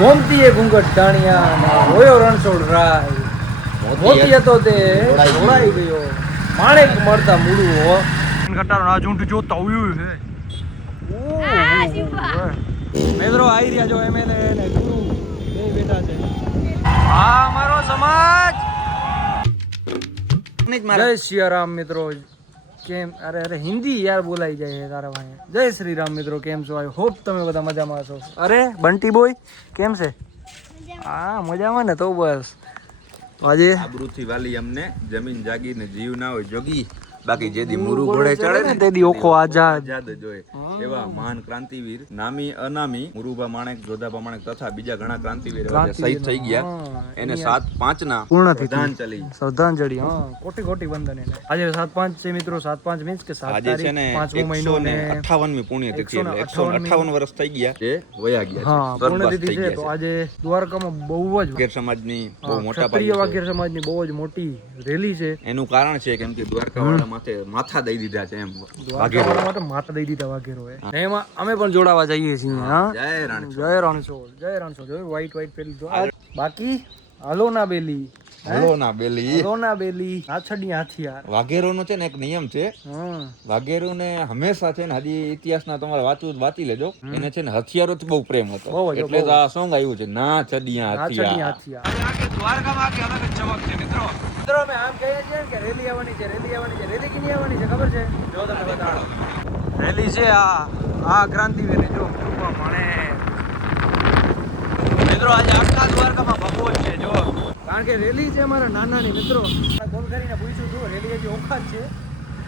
ગોમતી એ ઘૂંઘટ ટાણિયા રોયો રણછોડ રાય મોતી હતો તે ઢોળાઈ ગયો માણેક મળતા મૂળું હો ઘટાડો આ ઝૂંટ જોતા આવ્યું છે મિત્રો આવી રહ્યા જો એમએલએ ને ગુરુ બે બેઠા છે આ અમારો સમાજ જય સિયારામ મિત્રો કેમ અરે હિન્દી યાર બોલાઈ જાય તારા ભાઈ જય શ્રી રામ મિત્રો કેમ છો આઈ હોપ તમે બધા મજામાં છો અરે બંટી બોય કેમ છે હા મજામાં ને તો બસ આજે આબરૂથી વાલી અમને જમીન જાગી ને જીવ ના હોય જોગી બાકી જેદી મુરુ ઘોડે ચડે ને તેદી ઓખો આઝાદ જોઈએ એવા મહાન ક્રાંતિવીર નામી અનામી મુરુબા માણેક જોધાબા માણેક તથા બીજા ઘણા ક્રાંતિવીર શહીદ થઈ ગયા એને 7/5 ના પૂર્ણ શ્રદ્ધાંજલિ હા કોટી કોટી વંદન એને આજે 7/5 છે મિત્રો 7/5 મીન્સ કે 7 આજે છે ને 5મો મહિનો ને 58મી પુણ્યતિથિ 158 વર્ષ થઈ ગયા જે વયા ગયા હા પુણ્યતિથિ છે તો આજે દ્વારકામાં બહુ જ વાઘેર સમાજની બહુ મોટા ક્ષત્રિય વાઘેર સમાજની બહુ જ મોટી રેલી છે એનું કારણ છે કેમ કે દ્વારકા માથા દઈ દીધા છે એમ વાઘેરો માટે માથા દઈ દીધા વાઘેરોએ એમાં અમે પણ જોડાવા જઈએ છીએ હા જય રણછોડ જય રણછોડ જો વ્હાઈટ પહેરી તો બાકી હલોના બેલી આછડી હાથિયાર વાઘેરોનો છે ને એક નિયમ છે વાઘેરો ને હંમેશા છે ને હજી ઇતિહાસના તમારે વાંચી લેજો એને છે ને હથિયારો થી બહુ પ્રેમ હતો એટલે તો આ સોંગ આવ્યું છે ના છડિયા હથિયાર દ્વારકામાં આખી અલગ જ ચમક છે મિત્રો અમે આમ કહીએ છીએ કે રેલી આવવાની છે રેલી કેની આવવાની છે ખબર છે જો તમે બતાડો રેલી છે આ ક્રાંતિવીર જો મને મિત્રો આજે આખા દ્વારકામાં ભગવો છે જો કારણ કે રેલી છે અમારા નાનાની મિત્રો ફોન કરીને પૂછ્યું હતું રેલી હજી ઓખાત છે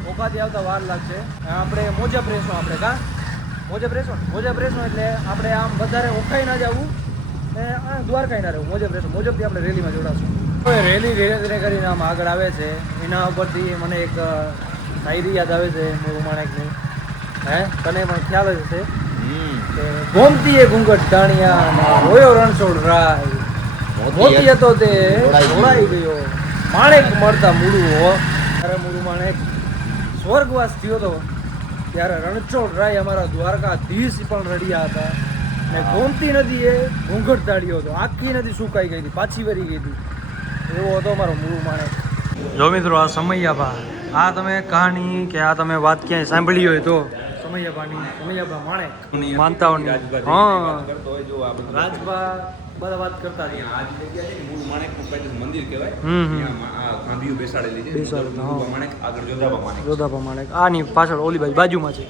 ઓખાથી આવતા વાર લાગશે આપણે મોજા પ્રેસનો આપણે મોજા પ્રેસો એટલે આપણે આમ વધારે ઓખાઈ ના જવું ને દ્વારકાઈ ના રહેવું મોજબથી આપણે રેલીમાં જોડાશું રેલી ધીરે ધીરે કરીને આમ આગળ આવે છે એના ઉપરથી મને એક શાયરી યાદ આવે છે મોરુ માણેકની તને પણ ખ્યાલ જ છે કે ગોમતી એ ઘૂંઘટ ટાણિયા રોયો રણછોડ રાય મોતી હતો તે ઢોળાઈ ગયો માણેક મળતા મૂળું હો ત્યારે મૂળુ માણેક સ્વર્ગવાસ થયો હતો ત્યારે રણછોડ રાય અમારા દ્વારકાધીશ પણ રડ્યા હતા ને ગોમતી નદી એ ઘૂંઘટ ટાળ્યો હતો આખી નદી સુકાઈ ગઈ હતી પાછી વરી ગઈ હતી એવો હતો અમારો મૂળુ માણેક જો મિત્રો આ સમૈયાબા આ તમે કહાની કે આ તમે વાત ક્યાંય સાંભળી હોય તો સમૈયાબા માણેક માનતાઓની હા રાજબા બધા વાત કરતા આ જગ્યા છે મૂળ માણેકનું પહેલું મંદિર કહેવાય ત્યાં આ ગાંધીઓ બેસાડેલી છે માણેક આગળ જોધાબા માણેક આની પાછળ ઓલી બાજુમાં છે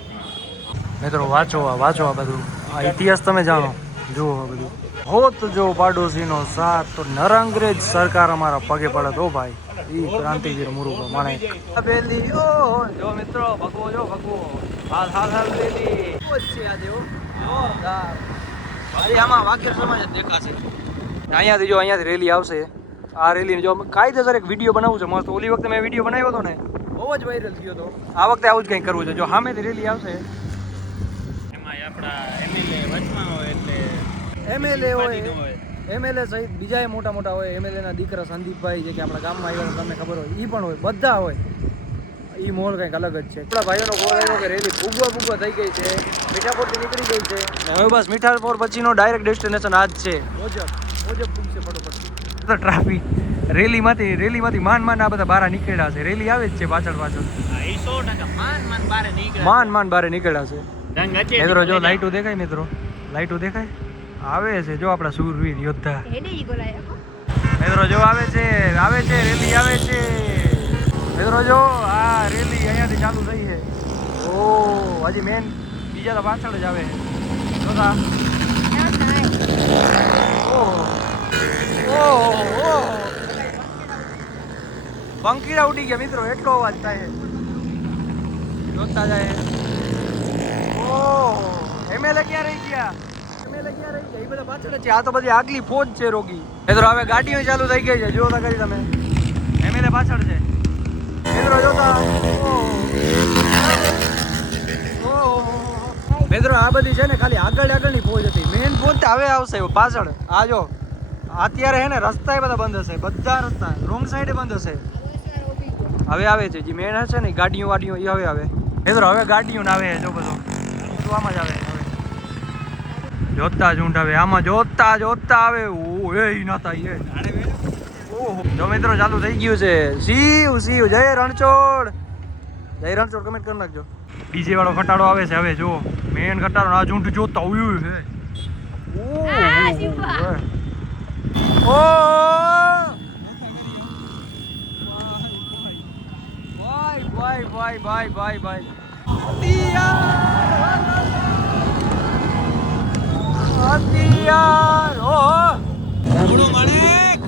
મિત્રો વાંચો આ બધું આ ઇતિહાસ તમે જાણો જુઓ આ બધું હોત જો પાડોશીનો સાથ તો નર અંગ્રેજ સરકાર અમારા પગે પડત હો ભાઈ ઈ ક્રાંતિવીર મુરુબા માણેક બેલી ઓ જો મિત્રો ભગવો હાલ બેલી છે આ દેવો જોરદાર ભાઈ આમાં વાઘેર સમાજ જ દેખાશે અહીંયાથી રેલી આવશે આ રેલી જો કાયદેસર એક વિડીયો બનાવવું છે મસ્ત ઓલી વખતે મેં વિડીયો બનાવ્યો હતો ને બહુ જ વાયરલ થયો હતો આ વખતે આવું જ કંઈક કરવું છે જો સામેથી રેલી આવશે એમએલએ સહિત બીજા મોટા હોય એમએલએ ના દીકરા સંદીપભાઈ જે કે આપણા ગામમાં આવ્યા તમને ખબર હોય ઈ પણ હોય બધા હોય ઈ મોલ કંઈક અલગ જ છે આપણા ભાઈઓનો કોલ આવ્યો કે રેલી ફૂગવા થઈ ગઈ છે મીઠાપોરથી નીકળી ગઈ છે હવે બસ મીઠાપોર પછીનો ડાયરેક્ટ ડેસ્ટિનેશન આજ છે મોજબ પૂગશે ફટોફટ ટ્રાફિક રેલીમાંથી માંડ આ બધા બહાર નીકળ્યા છે રેલી આવે જ છે પાછળ માંડ બહાર નીકળ્યા છે મિત્રો જો લાઈટો દેખાય આવે છે જો આપણા શૂરવીર યોદ્ધા મિત્રો જો આવે છે રેલી આવે છે મિત્રો જો આ રેલી અહીંયાથી ચાલુ થઈ છે ઓ હજી મેન બીજા તો પાછળ જ આવે જોતા બંકીડા ઉડી ગયા મિત્રો એટલો અવાજ થાય જોતા જાય એમએલએ ક્યાં રહી ગયા એ બધા પાછળ છે આ તો બધી આગલી ફોજ છે રોગી મિત્રો હવે ગાડીઓ ચાલુ થઈ ગઈ છે જોતા કરી તમે એમએલએ પાછળ છે મિત્રો જોતા મિત્રો આ બધી છે ને ખાલી આગળની ફોજ હતી મેઇન ફોજ હવે આવશે પાછળ આ જો અત્યારે હે ને રસ્તા બધા બંધ હશે બધા રસ્તા રોંગ સાઈડે બંધ હશે હવે આવે છે જે મેન હશે ને ગાડીઓ એ હવે આવે મિત્રો હવે ગાડીઓ આવે જો બધું આમાં જ આવે હવે જોતા જ ઊંટ આવે આમાં, જોતા આવે. ઓ એ નાતા એ ઓહો. જો મિત્રો ચાલુ થઈ ગયું છે. શિવ જય રણછોડ, કમેન્ટ કરી નાખજો. ડીજે વાળો ખટાડો આવે છે હવે. જો મેન ખટાડો આ ઊંટ જોતા ઉયું છે. ઓ ભાઈ હથિયાર ઓહો ગુડુ માણેક.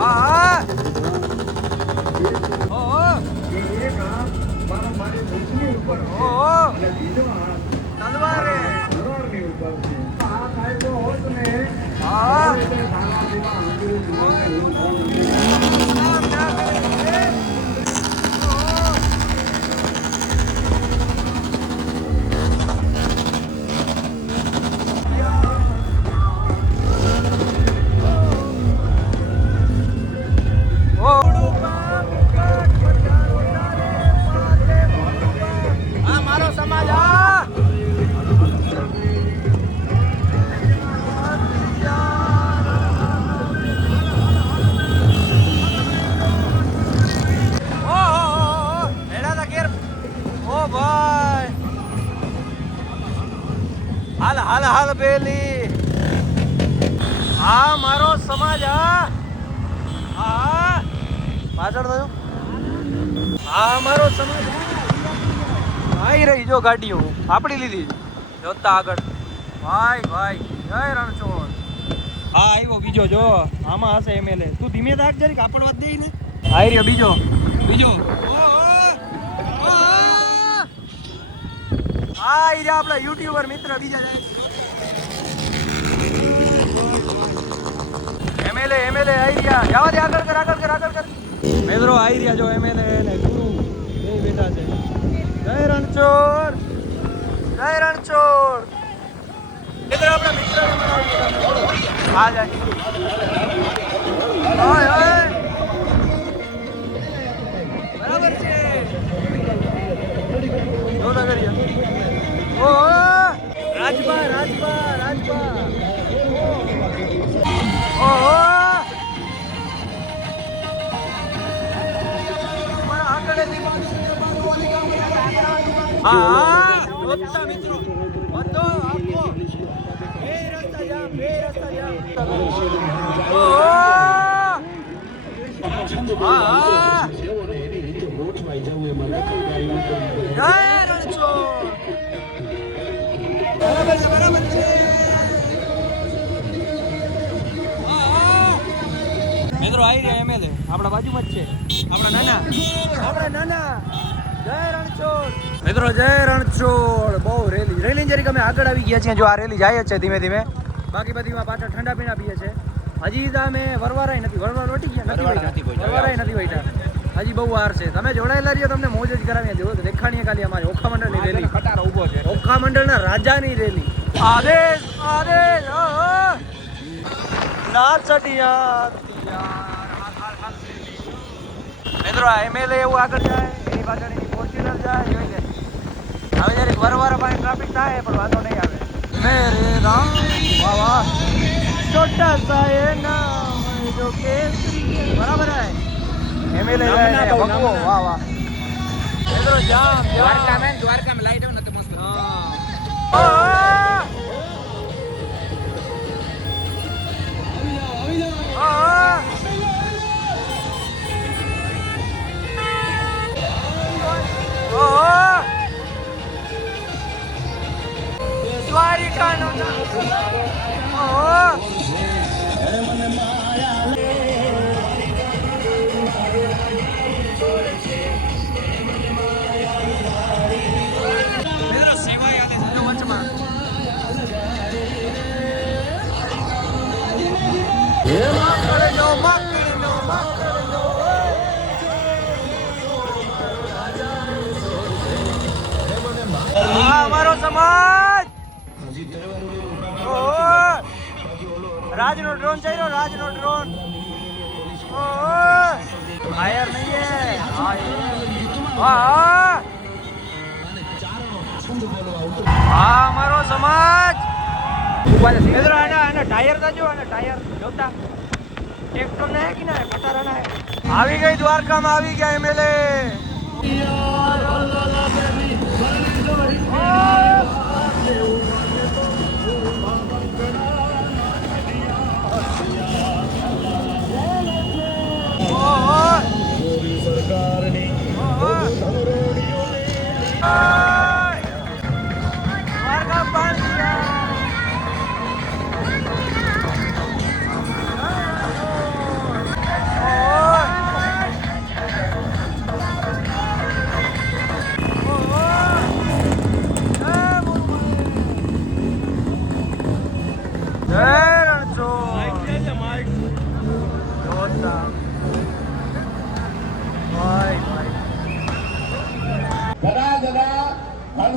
હા ઓહો ઓહો તલવાર રે. હા હાલ બેલી. હા મારો સમાજ. હા પાછળ થયો. હા મારો સમાજ આવી રહી. જો ગાડીઓ આપડી લીધી જોતા આગળ. ભાઈ જય રણછોડ. હા આવ્યો બીજો. જો આમાં હશે એમએલએ. તું ધીમે થાક જરીક આપણ વાત દઈ ને. આવી રહ્યો બીજો. હા એ આપણા યુટ્યુબર મિત્ર બીજા જાય. એમએલએ આવી રહ્યા. જવા દે આગળ કર. મિત્રો આવી રહ્યા. જો એમએલએ ને ગુરુ બે બેઠા છે. જય રણછોડ. મિત્રો આપણા મિત્ર આ જાય. બરાબર છે. જોતા કરીએ. ઓ રાજભા. ઓહો મારા આંગળેથી હા જોતા મિત્રો બધો આપો. બે રસ્તા જામ. ઓહો હા જય રણછોડ. બરાબર છે. મિત્રો આવી રહ્યા એમએલએ આપણા બાજુમાં જ છે. આપણા નાના જય રણછોડ. મિત્રો જય રણછોડ. બહુ રેલી જરીક અમે આગળ આવી ગયા છીએ. જો આ રેલી જાય જ છે ધીમે ધીમે. બાકી બધીમાં પાછળ ઠંડા પીણા પીએ છે. હજી તો અમે વરવારાય નથી. વરવાર વટી ગયા નથી વૈટા. હજી બહુ વાર છે. તમે જોડાયેલા રહ્યો. તમને મોજ જ કરાવીએ. જો દેખાણીએ ખાલી અમારી ઓખા મંડળની રેલી. ખટારો ઊભો છે. ઓખા મંડળના રાજાની રેલી. આદેશ નાચડિયા. મિત્રો એમએલએ એવું આગળ જાય. એની પાછળ એની ફોર્ચ્યુનર જાય. જોઈ લે. હવે જરીક વરવારા પાસે ટ્રાફિક થાય પણ વાંધો નહીં આવે. મેરે રામ વાહ છોટા સા એ નામ જો કેસરી. બરાબર હે. એમએલએ જાય ભગવો. વાહ મિત્રો જામ દ્વારકામાં લાઈટ આવ ને તો મસ્ત. દ્વારિકાનો અમારો સમાજ. રાજનો ડ્રોન ચાલ્યો. રાજનો ડ્રોન. ફાયર નહીં હે. હા હા મારો સમાજ મિત્રો આના ટાયર તા જો આના ટાયર જોતા ટ્રેક્ટર ને કે ના કટારા ના આવી ગઈ દ્વારકામાં આવી ગયા એમએલએ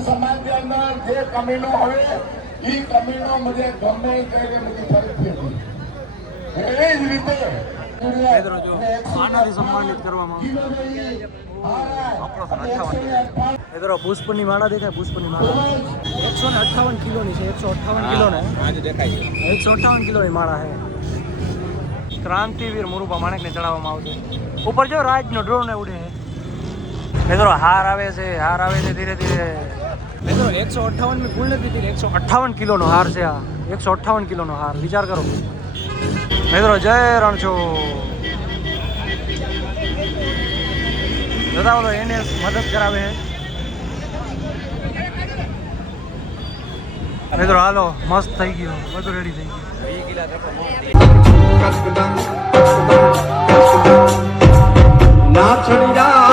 સમાજની અંદર જે કમીનો હવે એ કમીનો મને ગમે ત્યારે મને ફરતી હતી એ જ રીતે આનાથી સન્માનિત કરવામાં મિત્રો પુષ્પની માળા દેખાય પુષ્પની માળા 158 કિલોની છે 158 કિલો ને આજે દેખાય છે 158 કિલોની માળા છે ક્રાંતિવીર મુરુબા માણેકને ચડાવવામાં આવશે ઉપર જો રાજનો ડ્રોન ઉડે મિત્રો હાર આવે છે ધીરે ધીરે મિત્રો 158 ની કુલ નથી 158 કિલોનો હાર છે આ 158 કિલોનો હાર વિચાર કરો મિત્રો જય રણછો જોતા બોલો એને મદદ કરાવે મિત્રો હાલો મસ્ત થઈ ગયો બધું રેડી થઈ ગયું ના છોડી